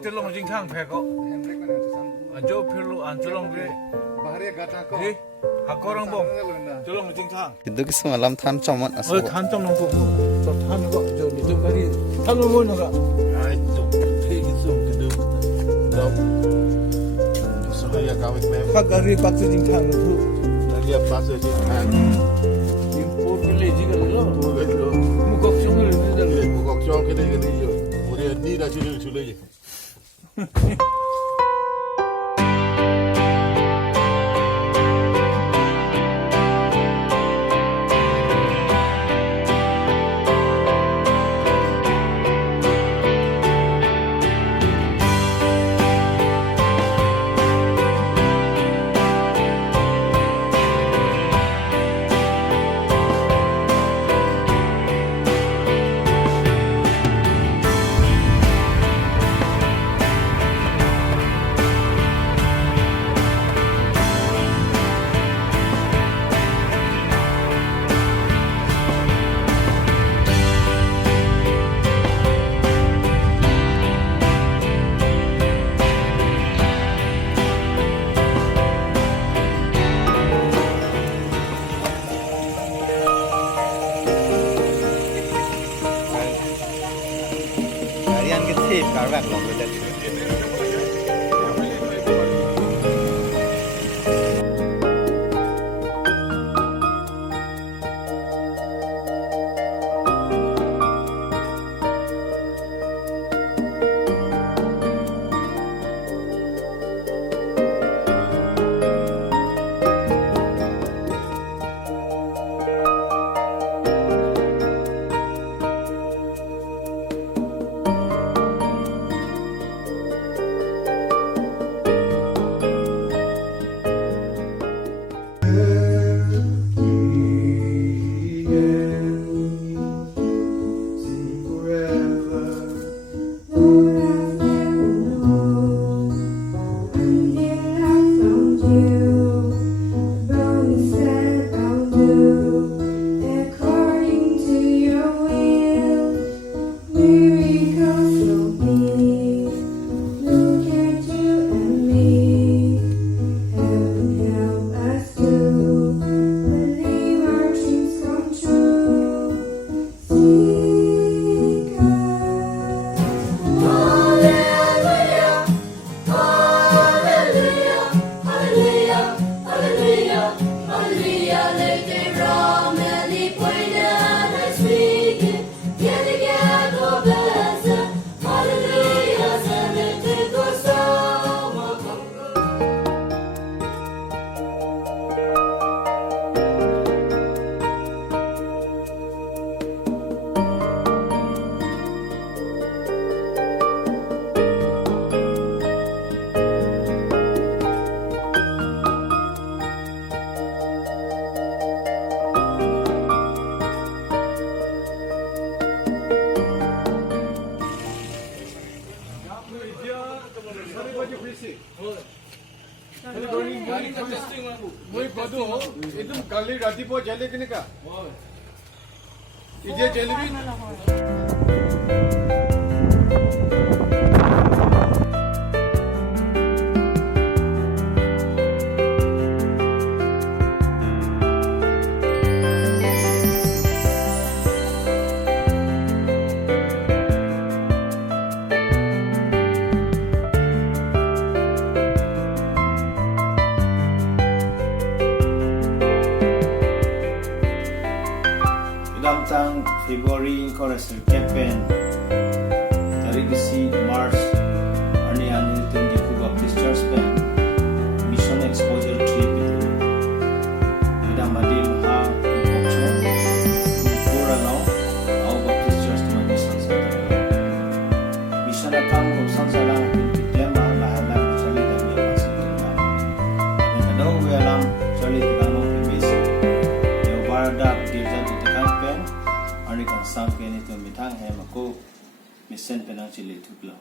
뜰렁 징탕 배고 안저 별로 안 뜰렁 돼 네 학거랑 봉 뜰렁 징탕 Itu ke semalam tan comat asu. 탄점 넘고 또 타는 거저 미정가리 타는 거 나가 아이 또 되게 좀 그도 소리야 가면 학거리 박스 징탕 그 여기야 박스 징탕 임포 빌리지가 로 무걱정을 내달래 무걱정 그래 우리 니라 줄래 Kalian ke tip karwak long ke tet. Moi padu itu kali rati po jale kene ka. Ije jalebi. Tang February chorus campaign dari si Mars sang ke ni tu mitang he ma ko mission penang chili thuklo